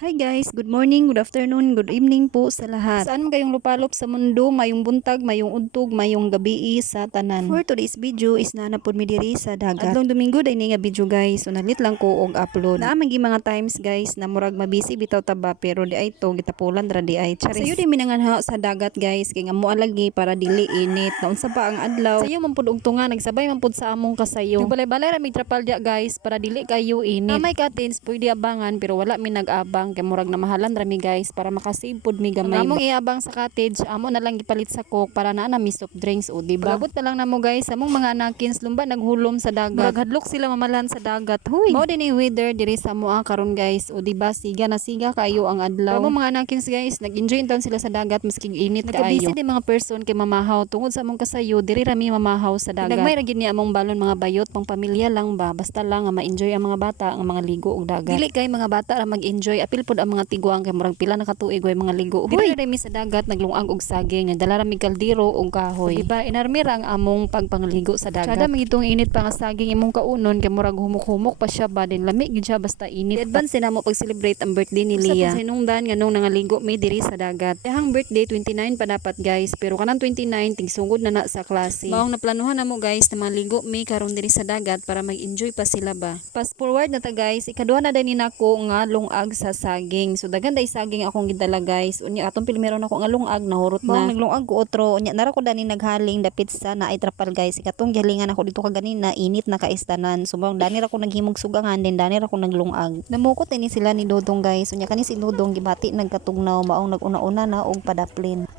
Hi guys, good morning, good afternoon, good evening po sa lahat. Saan kayong lupalop sa mundo, mayong buntag, mayong udtog, mayong gabi sa tanan. For today's video is nanapod mi diri sa dagat. Adlong Domingo day ni nga video guys, so nalit lang ko og upload. Naamagi mga times guys na murag mabisi bitaw taba pero di ay to gitapulan ra di ay. Charis. Sayo di minanganha sa dagat guys kay nga moalagi para dili init. Naunsa pa ang adlaw. Sayo man pud og tunga nagsabay man pud sa among kasayo. Balay-balay ra mi trapal dia guys para dili kayo init. May curtains pwede abangan pero wala mi nag-abang kay murag na mahalan rami guys para makasave pud mi gamay. Among iabang sa cottage amo na lang gipalit sa coke para naa na mi soft drinks o di ba. Labot na lang namo guys among mga anakins lumba naghulom sa dagat. Murag hadlok sila mamalan sa dagat. Huy. Mao din weather diri sa moa karon guys o di ba siga na siga kayo ang adlaw. Among mga anakins guys nag-enjoy inton sila sa dagat maski init kaayo. Nagabisi di mga person kay mamahaw tungod sa among kasayo diri rami mamahaw sa dagat. Nagmay ra gid ni among balon mga bayot pang pamilya lang ba basta lang nga ma-enjoy ang mga bata ang mga ligo og dagat. Dili kay mga bata ra mag-enjoy apil pud ang mga tiguang kay murag pila na ka tuig way mga ligo. Diri ra mi sa dagat naglungag og saging nga dala ra mi kaldero og kahoy. Di ba inarmi ra ang among pagpangligo sa dagat. Kada magitong init pa nga saging imong kaunon kay murag humok-humok pa siya ba din lami gyud siya basta init. Advance na mo pag-celebrate ang birthday ni Lia. Sa hinungdan nga nung nangaligo mi diri sa dagat. Ang birthday 29 pa dapat guys pero kanang 29 tigsugod na sa klase. Maong naplanuhan na mo guys na maligo mi karon diri sa dagat para mag-enjoy pa sila ba. Fast forward na ta guys, ikaduha na din nako nga lungag sa saging. So daghan day saging akong gidala guys. Unya atong pilmeron ako nga lungag nahurot na. Maong naglungag ko otro. Unya nara ko dani naghaling dapit sa na ay trapal guys. Ikatong gihalingan ako dito kaganina init na kaistanan. So maong dani ra ko naghimog sugangan din dani ra ko naglungag. Namukot ini sila ni Dodong guys. Unya kani si Dodong gibati nagkatugnaw maong naguna-una na og padaplin.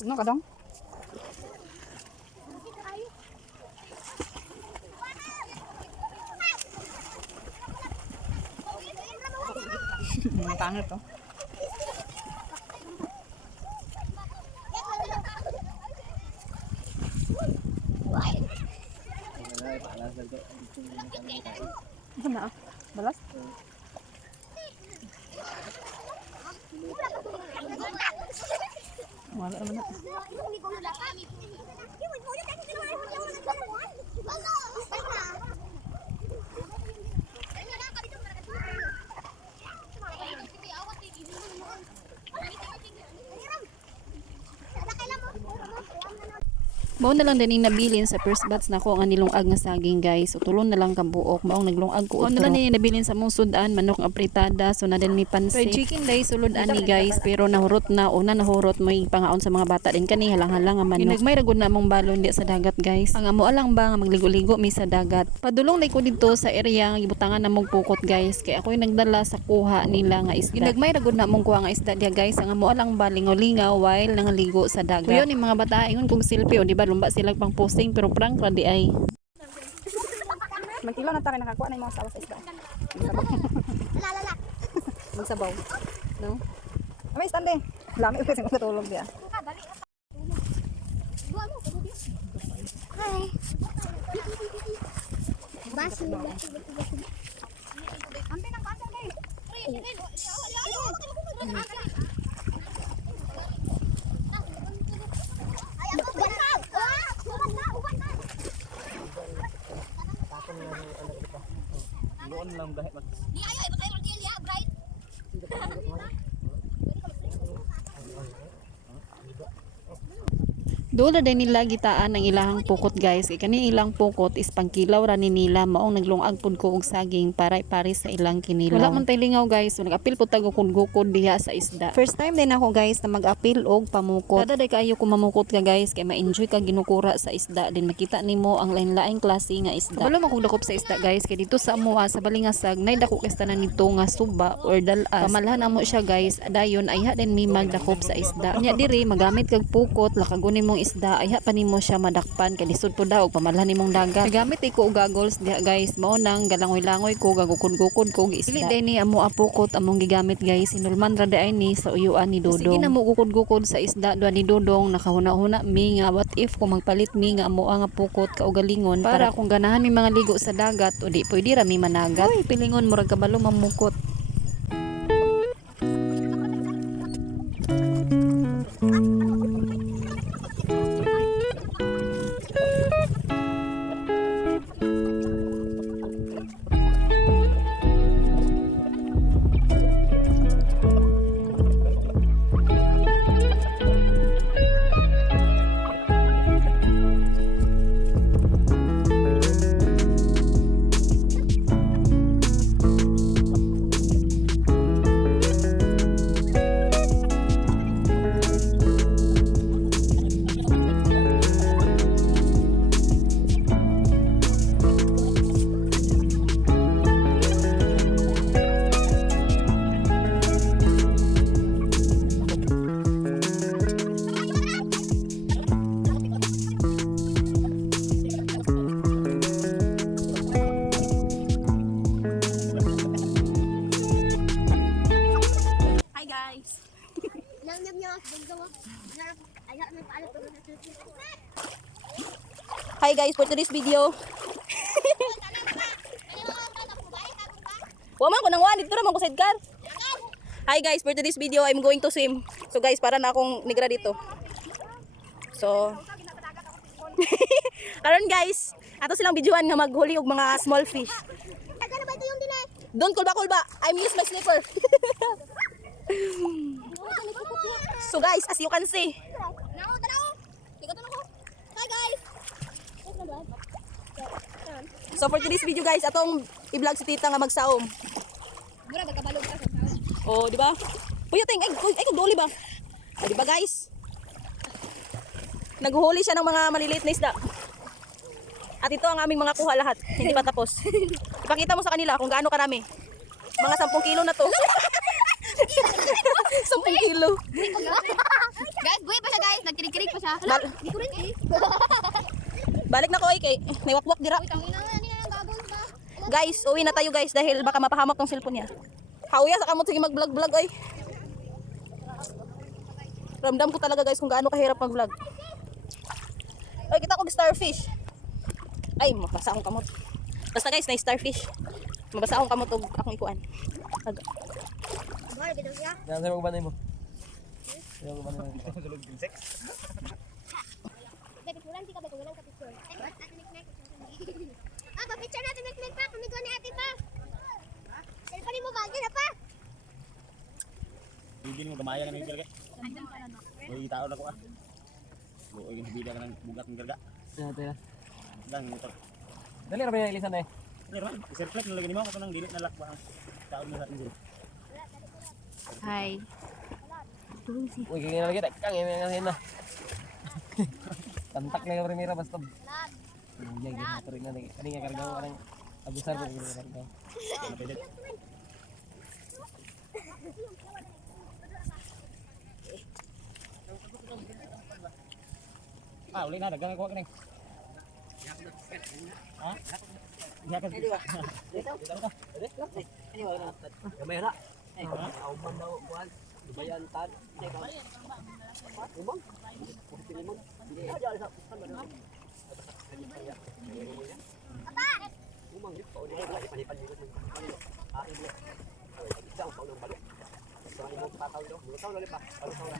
Tugnaw ka dong? Mga pangit to. Ano? Balas? Wala naman na. Mao na lang din nabilin sa first batch nako nga nilungag nga saging guys. So tulon na lang kabuok maong naglungag ko. Ano lang ni nabilin sa mong sudan manok nga apritada so na din mi pansit. Fried chicken day sulod ani guys pero nahurot na una nahurot mo pangaon sa mga bata din kani halang-halang nga manok. Ginagmay ra gud na among balon di sa dagat guys. Ang amo alang ba nga magligo-ligo mi sa dagat. Padulong day ko dito sa area nga gibutangan na mong pukot guys kay ako'y nagdala sa kuha nila nga isda. Ginagmay ra gud na among kuha nga isda dia guys. Ang amo alang ba lingaw-lingaw while nangaligo sa dagat. Kuyo ni mga bata ingon kog selfie o di ba lumba sila pang posting pero prank ra di ay. Magkilo na tayo nakakuha na yung mga sawa sa isda. Magsabaw. No? May stand eh. Lami kasi matulog dia. Hi. Basi. Ampe nang pasang dai. Doon lang dahil mag Ni ayo ay patay ordeal ya, bright. Doon din nila gitaan ang ilahang pukot guys. Kani ilang pukot is pangkilaw ra ni nila maong naglungag pud ko og saging para ipari sa ilang kinilaw. Wala man tay lingaw guys. So nag-apil pud tag gukod diha sa isda. First time din ako guys na mag-apil og pamukot. Kada day kaayo ko mamukot ka guys kay ma-enjoy ka ginukura sa isda din makita nimo ang lain-laing klase nga isda. Kabalo man kog dakop sa isda guys kay dito sa amoa sa Balingasag nay dako kay tanan nito nga suba or dalas. Pamalahan amo siya guys. Dayon ayha din mi magdakop sa isda. Nya diri magamit kag pukot lakagon nimong isda ayha pa nimo siya madakpan kay lisod po daw pamalhan nimong dagat. Gamit ko og goggles diha guys mao nang galangoy-langoy ko gagukod-gukod ko isda. Dili day ni amo apukot among gigamit guys sinulman ra day ni sa uyuan ni Dodong. Sige na mo gukod-gukod sa isda do ni Dodong nakahuna-huna mi nga what if kung magpalit mi nga amo ang apukot kaugalingon para kung ganahan mi mga ligo sa dagat o di pwede ra mi managat. Uy pilingon murag kabalo mamukot. Hi guys, for today's video. Wa man ko nang one dito naman ko sidecar. Hi guys, for today's video I'm going to swim. So guys, para na akong nigra dito. So karon guys, ato silang videoan nga maghuli og mga small fish. Don't kulba. I'm use my slipper. So guys, as you can see. Hi guys. So for today's video guys, atong i-vlog si tita nga magsaom. Mura magkabalog ka sa tao. Oh, di ba? Puyo ting, ay kung duli ba? Oh, di ba guys? Naghuhuli siya ng mga maliliit na isda. At ito ang aming mga kuha lahat. Hindi pa tapos. Ipakita mo sa kanila kung gaano karami. Mga 10 kilo na to. 10 kilo. Guys, buhay pa siya guys. Nagkirig-kirig pa siya. Hala, hindi ko rin eh. Balik na ko ay kay naiwakwak dira. Tangina nga, hindi na gagawin ba? Guys, uwi na tayo guys dahil baka mapahamak tong cellphone niya. Hawya sa kamot sige mag-vlog ay. Ramdam ko talaga guys kung gaano kahirap mag-vlog. Ay, kita ko starfish. Ay, mabasa akong kamot. Basta guys, na starfish. Mabasa akong kamot og akong ikuan. Buhay, bitaw siya. Yan sa mga banay mo. Yan mga banay mo. Sulog insect. Picturean, di ka ba? Walang ka-picture. Pa-picture natin mek pa. Kumigo ni ate pa. Cellphone mo bagay na pa. Hindi mo gamaya ka ng garga. May tao na ko ah. Buoy yung bida ka ng bugat ng garga. Tira. Lang ito. Dali ra ba yung ilisan na eh? Ano ron? I-circulate na lagi ni mo kato nang dili na lakba ang tao mo sa inyo. Hi. Uy, kaya lagi kang yung ngayon na. Tantak na yung primera basta. Uy, motor na lagi. Kani nga kargaw ka ng abusar ko kini kargaw. Ano pwede? Ah, uli na dagang ko kini. Ha? Iya kan. Gamay na. Auman daw buwan. Dubayan tan. Umang. Umang. Umang dito di ay panipan dito. Ari mo. Isang pa ng balo. So ay mo pataw do. Mulutaw na pa. Pataw na.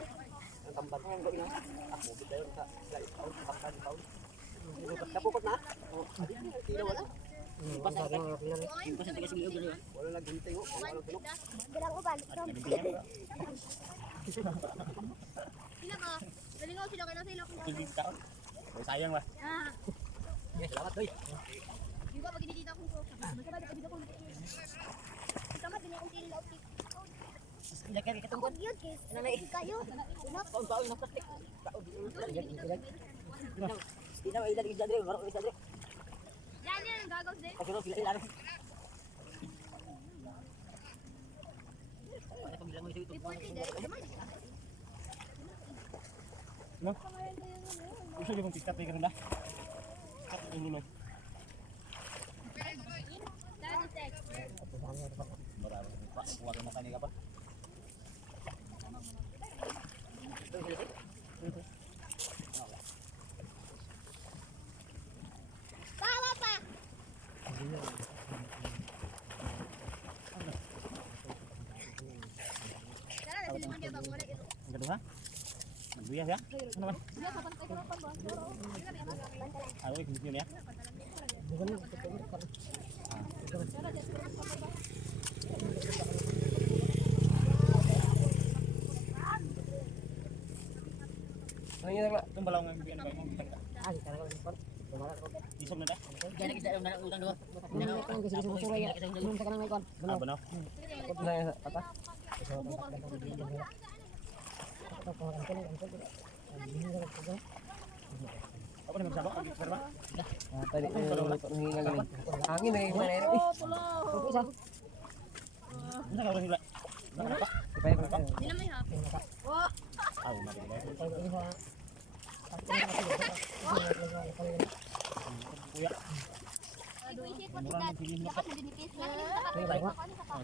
Ang tamban ang gawin na. Mo bidayon sa gali taon bakal taon. Kapukot na. Tila wala. Wala lagi hintay mo. Wala tulog. Bilang uban. Sila ka. Galingaw sila kayo sila kung Hindi tao. Oy sayang ba. ah. Salamat doy. Yung ba pag dito akong ko. Masama dito dito ko. Sama din akong kilo outik. Ilagay ka tungkol. Yun guys. Kayo. Unap. Taon na plastic. Taon. Tidak may ilalagay dyan rin. Marok ulit dyan rin. Yan yan ang gagaw din. Kasi sila ilalagay. Ano pang bilang mo ito? Reported eh. No? Gusto niyo mong piskat ni da? Kat yung lulo. Dahil sex. Marami pa. Kuha na kanila pa. Bawa pa. Tara na sila mga bang wala ito. Ang gaduha? Nagbuya siya? Ano ba? Ah, uy, gusto niya? Ano yun ba? Itong balaw nga biyan ba yung bitang ka? Ay, karang ko. Isog na da? Diyan kita na utang do. Ano kan gusto gusto ko ya. Nung sa kanang may kon. Ah, banaw. Kod na pata. Apa naman sabak? Ang gitar ba? Tadi hinga galing. Angin na yung manero. Isa. Ano ka sila? Nakapa? Ipay ko. Hindi na may hapon. Ah, umari ba? Kuya. Iisip mo sila. Dapat na dinipis. Ah,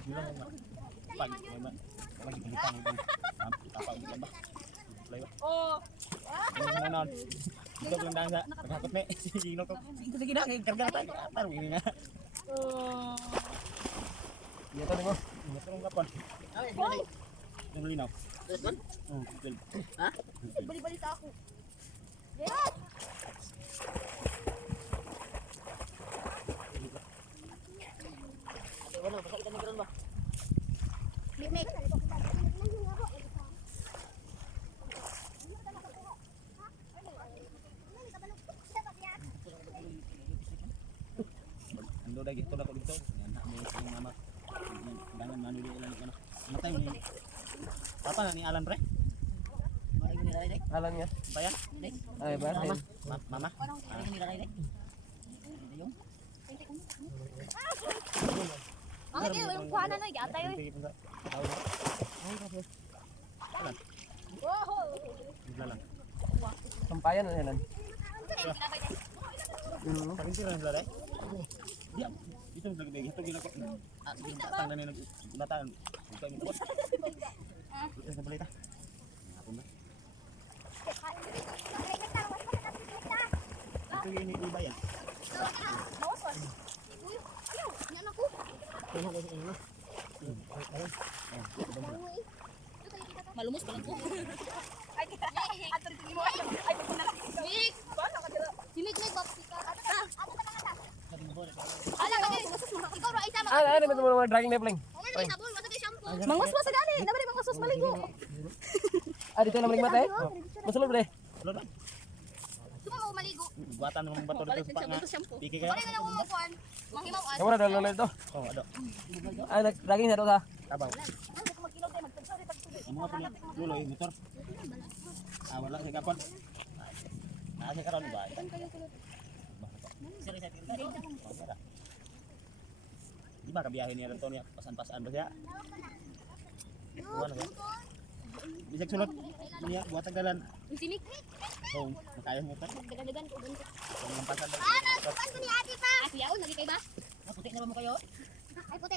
sila naman. Pag, may ma. Lagi pilitan mo. Tapa mo ba? Supply ba? Oh. Ano non? Ito lang dang sa pagkakot ni. Sige ko. Sige na, karga na tayo. Atar ini nga. Oh. Iya to mo. Iya to ng kapon. Yung linaw. Oh, well. Ha? Bali-bali sa ako. Yes. Wala, basta kita nagkaroon ba? Mik. Ando dai gitu dako dito. Yan na may yung mama. Dangan manuli lang ano. Matay ni. Papa na ni Alan pre. Alam niya. Bayan. Ay, ba? Mama. Ang hindi, walang kuhanan na, gatay oy. Wow. Lang. Sampayan na yan. Sabi sila nila dai. Dia. Itu lagi dai. Ito gina ko. Ah, batang na ni nagbatan. Ito mi tawad. Ito sa balita. Ako na. Ito ini ibayan. Malumos pa lang ko. Ay, ato rin mo. Ay, pag na. Mik. Si Mik may box ka. Ala ka din. Ikaw ra isa mag. Ano ba mo dragging na pling? Ay, sabon, wasa kay shampoo. Mangwas sa gani, dapat mangwas maligo. Ah, dito na maligmat eh. Masulod pre. Lolo. Sumo mo maligo. Buatan ng bato dito sa panga. Piki kaya. Pare na lang mo kuan. Manghimaw-an. Kamu na dalo ito. Oh, ado. Ah, dragging sa dosa. Tabaw. Ano ko magkilaw tayo magtagsaw pag tubig. Amo pa lulo yung motor. Ah, wala sa kapon. Ah, sa karon ba? Di ba kabiyahe niya rito niya? Pasan-pasan ba siya? Buwan na siya? Bisag sulot niya, buhat ang dalan. Si Mik. So, makaya mo pa. Dagan-dagan ko buntot. Kung ang pasan ba? Kuan ko ni ate pa. Ate yaon lagi kay ba? Puti na ba mo kayo? Ay puti.